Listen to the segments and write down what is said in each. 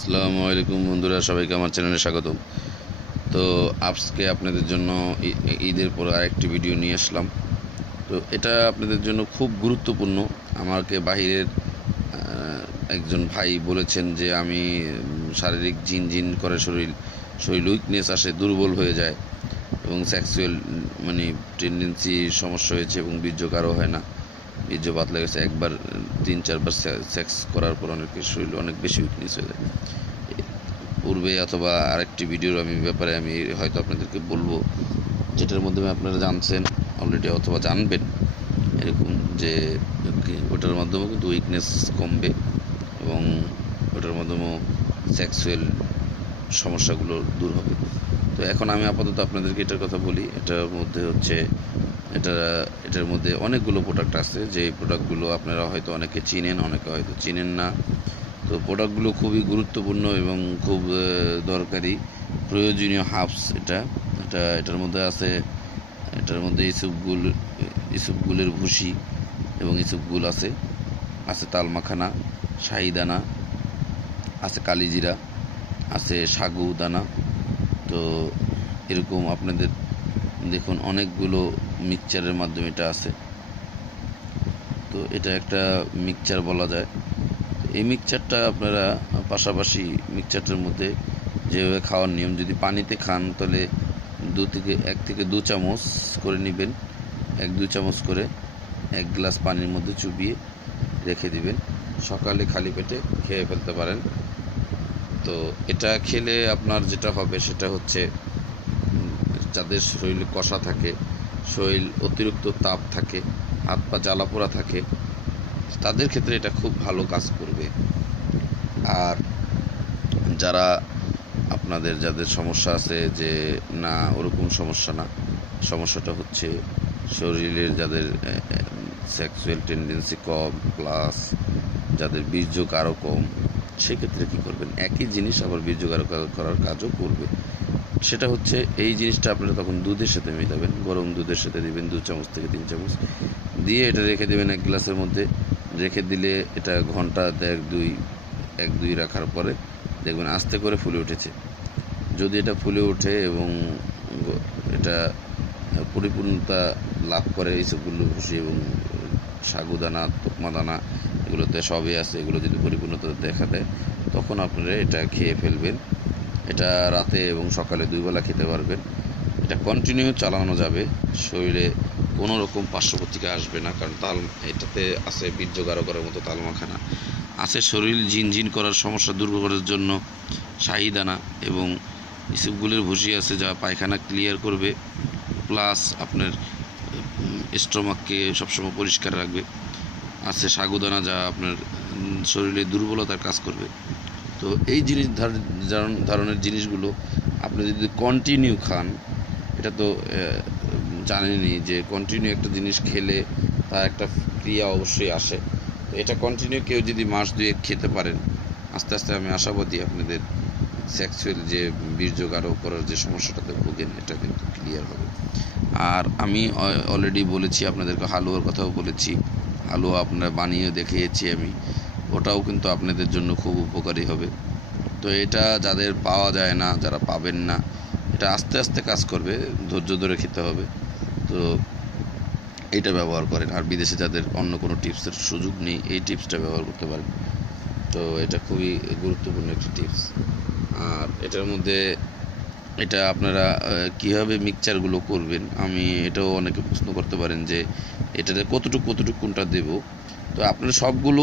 আসসালামু আলাইকুম বন্ধুরা, সবাইকে আমার চ্যানেলে স্বাগতম। তো আজকে আপনাদের জন্য ঈদের পর আরেকটি ভিডিও নিয়ে আসলাম। তো এটা আপনাদের জন্য খুব গুরুত্বপূর্ণ। আমাকে বাহিরের একজন ভাই বলেছেন যে আমি শারীরিক ঝিনঝিন করে শরীর উইকনেস আসে, দুর্বল হয়ে যায় এবং সেক্সুয়াল টেন্ডেন্সি সমস্যা হয়েছে এবং বীর্য কারো হয় না, বীর্য পাতলা গেছে। একবার 3-4বার সেক্স করার পর শরীর অনেক বেশি উইকনেস হয়ে যায়। পূর্বে অথবা আরেকটি ভিডিওর ব্যাপারে আমি হয়তো আপনাদেরকে বলবো, যেটার মাধ্যমে আপনারা জানছেন অলরেডি অথবা জানবেন এরকম যে ওটার মাধ্যমেও কিন্তু উইকনেস কমবে এবং ওটার মাধ্যমেও সেক্সুয়াল সমস্যাগুলো দূর হবে। তো এখন আমি আপাতত আপনাদেরকে এটার কথা বলি। এটার মধ্যে হচ্ছে এটার মধ্যে অনেকগুলো প্রোডাক্ট আছে, যে প্রোডাক্টগুলো আপনারা হয়তো অনেকে চিনেন, অনেকে হয়তো চিনেন না। তো প্রোডাক্টগুলো খুবই গুরুত্বপূর্ণ এবং খুব দরকারি, প্রয়োজনীয় হার্বস। এটার মধ্যে আছে, এটার মধ্যে ইসুপগুলের ভুসি এবং ইসুপগুল আছে, তালমাখানা, শাহিদানা আছে, কালিজিরা আছে, সাগু দানা। তো এরকম আপনাদের দেখুন অনেকগুলো মিক্সচারের মাধ্যমে এটা আছে। তো এটা একটা মিক্সচার বলা যায়। এই মিক্সচারটা আপনারা পাশাপাশি মিক্সচারটার মধ্যে যেভাবে খাওয়ার নিয়ম, যদি পানিতে খান তাহলে 1 থেকে 2 চামচ করে নেবেন। 1-2 চামচ করে 1 গ্লাস পানির মধ্যে চুবিয়ে রেখে দিবেন। সকালে খালি পেটে খেয়ে ফেলতে পারেন। তো এটা খেলে আপনার যেটা হবে সেটা হচ্ছে, যাদের শরীরে কষা থাকে, শরীর অতিরিক্ত তাপ থাকে, হাত পা জ্বালাপোড়া থাকে, তাদের ক্ষেত্রে এটা খুব ভালো কাজ করবে। আর যাদের সমস্যা আছে, যে না ওরকম সমস্যা না, সমস্যাটা হচ্ছে শরীরের যাদের সেক্সুয়াল টেন্ডেন্সি কম, প্লাস যাদের বীর্য আরও কম, সেক্ষেত্রে কী করবেন, একই জিনিস আবার বীর্য করার কাজও করবে। সেটা হচ্ছে এই জিনিসটা আপনারা তখন দুধের সাথে মেলাবেন, গরম দুধের সাথে দিবেন 2 চামচ থেকে 3 চামচ দিয়ে এটা রেখে দেবেন 1 গ্লাসের মধ্যে। রেখে দিলে এটা ঘন্টা 1-2 রাখার পরে দেখবেন আস্তে করে ফুলে উঠেছে। যদি এটা ফুলে ওঠে এবং এটা পরিপূর্ণতা লাভ করে, এইসবগুলো ভুসি এবং সাগুদানা, তোকমা দানা, এগুলোতে সবই আছে, এগুলো যদি পরিপূর্ণতা দেখা দেয় তখন আপনারা এটা খেয়ে ফেলবেন। এটা রাতে এবং সকালে 2 বেলা খেতে পারবেন। এটা কন্টিনিউ চালানো যাবে, শরীরে কোনো রকম পার্শ্বপ্রতিক্রিয়া আসবে না, কারণ এটাতে আছে বীর্য গাঢ় করার মতো তালমাখানা আছে, শরীর ঝিনঝিন করার সমস্যা দূর করার জন্য শাহিদানা এবং ইসুপগুলের ভুসি আছে, যা পায়খানা ক্লিয়ার করবে, প্লাস আপনার স্টোমাককে সবসময় পরিষ্কার রাখবে। আছে সাগুদানা, যা আপনার শরীরে দুর্বলতার কাজ করবে। তো এই ধরনের জিনিসগুলো আপনি যদি কন্টিনিউ খান, এটা তো জানেনই যে কন্টিনিউ একটা জিনিস খেলে তার একটা ক্রিয়া অবশ্যই আসে। তো এটা কন্টিনিউ কেউ যদি মাস 2 খেতে পারেন, আস্তে আস্তে আমি আশাবাদী আপনাদের সেক্সুয়াল যে বীর্য গাঢ় করার যে সমস্যাটাতে ভোগেন, এটা কিন্তু ক্লিয়ার হবে। আর আমি অলরেডি বলেছি আপনাদেরকে, হালুয়ার কথাও বলেছি, হালুয়া আপনারা বানিয়ে দেখিয়েছি আমি, ওটাও কিন্তু আপনাদের জন্য খুব উপকারী হবে। তো এটা যাদের পাওয়া যায় না, যারা পাবেন না, এটা আস্তে আস্তে কাজ করবে, ধৈর্য ধরে খেতে হবে। তো এইটা ব্যবহার করেন। আর বিদেশে যাদের অন্য কোনো টিপসের সুযোগ নেই, এই টিপসটা ব্যবহার করতে পারেন। তো এটা খুবই গুরুত্বপূর্ণ একটি টিপস। আর এটার মধ্যে এটা আপনারা কীভাবে মিক্সচারগুলো করবেন, আমি এটাও অনেকে প্রশ্ন করতে পারেন যে এটাতে কতটুকু কোনটা দেবো। তো আপনারা সবগুলো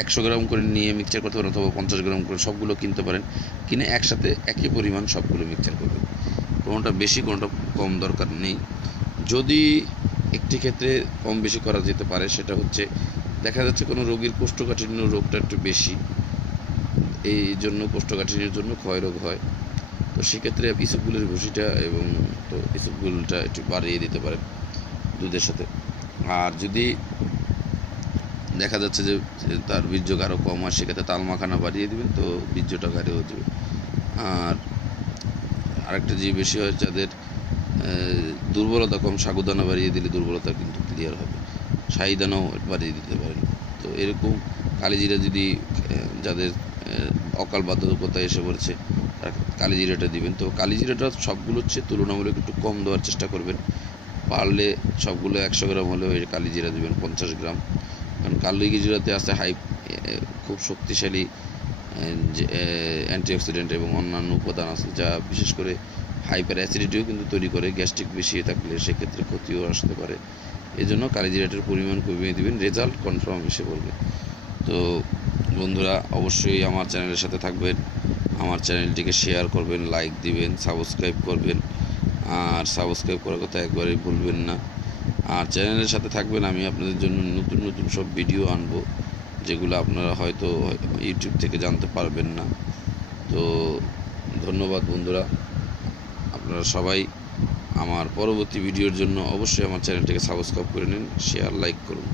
100 গ্রাম করে নিয়ে মিক্সচার করতে পারেন, অথবা 50 গ্রাম করে সবগুলো কিনতে পারেন, কিনে একসাথে একই পরিমাণ সবগুলো মিক্সচার করবেন। কোনোটা বেশি কোনোটা কম দরকার নেই। যদি একটি ক্ষেত্রে কম বেশি করা যেতে পারে, সেটা হচ্ছে দেখা যাচ্ছে কোনো রোগীর কোষ্ঠকাঠিন্য রোগটা একটু বেশি, এই জন্য কোষ্ঠকাঠিন্যের জন্য ক্ষয় রোগ হয়। তো সেক্ষেত্রে ইসুপগুলের ভুসিটা এবং তো ইসুপগুলটা একটু বাড়িয়ে দিতে পারেন দুধের সাথে। আর যদি দেখা যাচ্ছে যে তার বীর্য গাঢ় কম হয়, সেক্ষেত্রে তালমাখানা বাড়িয়ে দিবেন, তো বীর্যটা গাঢ় হয়ে যাবে। আর আরেকটা যে বেশি হয়, যাদের দুর্বলতা কম, সাগুদানা বাড়িয়ে দিলে দুর্বলতা কিন্তু ক্লিয়ার হবে, শাহিদানাও বাড়িয়ে দিতে পারেন। তো এরকম কালিজিরা যদি যাদের অকাল বাধ্যকতা এসে পড়েছে, কালিজিরাটা দিবেন। তো কালিজিরাটা সবগুলো হচ্ছে তুলনামূলক একটু কম দেওয়ার চেষ্টা করবেন। পারলে সবগুলো 100 গ্রাম হলেও এই কালিজিরা দিবেন 50 গ্রাম, কারণ কালিজিরাতে আছে খুব শক্তিশালী অ্যান্টিঅক্সিডেন্ট এবং অন্যান্য উপাদান আছে, যা বিশেষ করে হাইপার অ্যাসিডিটিও কিন্তু তৈরি করে। গ্যাস্ট্রিক বেশি থাকলে সেক্ষেত্রে ক্ষতিও আসতে পারে। এই জন্য কালিজিরাটার পরিমাণ কমিয়ে দিবেন, রেজাল্ট কনফার্ম এসে পড়বে। তো বন্ধুরা, অবশ্যই আমার চ্যানেলের সাথে থাকবেন, আমার চ্যানেলটিকে শেয়ার করবেন, লাইক দিবেন, সাবস্ক্রাইব করবেন। আর সাবস্ক্রাইব করার কথা একবারেই ভুলবেন না। আর চ্যানেলের সাথে থাকবেন, আমি আপনাদের জন্য নতুন নতুন সব ভিডিও আনবো, যেগুলো আপনারা হয়তো ইউটিউব থেকে জানতে পারবেন না। তো ধন্যবাদ বন্ধুরা, আপনারা সবাই আমার পরবর্তী ভিডিওর জন্য অবশ্যই আমার চ্যানেলটিকে সাবস্ক্রাইব করে নিন, শেয়ার লাইক করুন।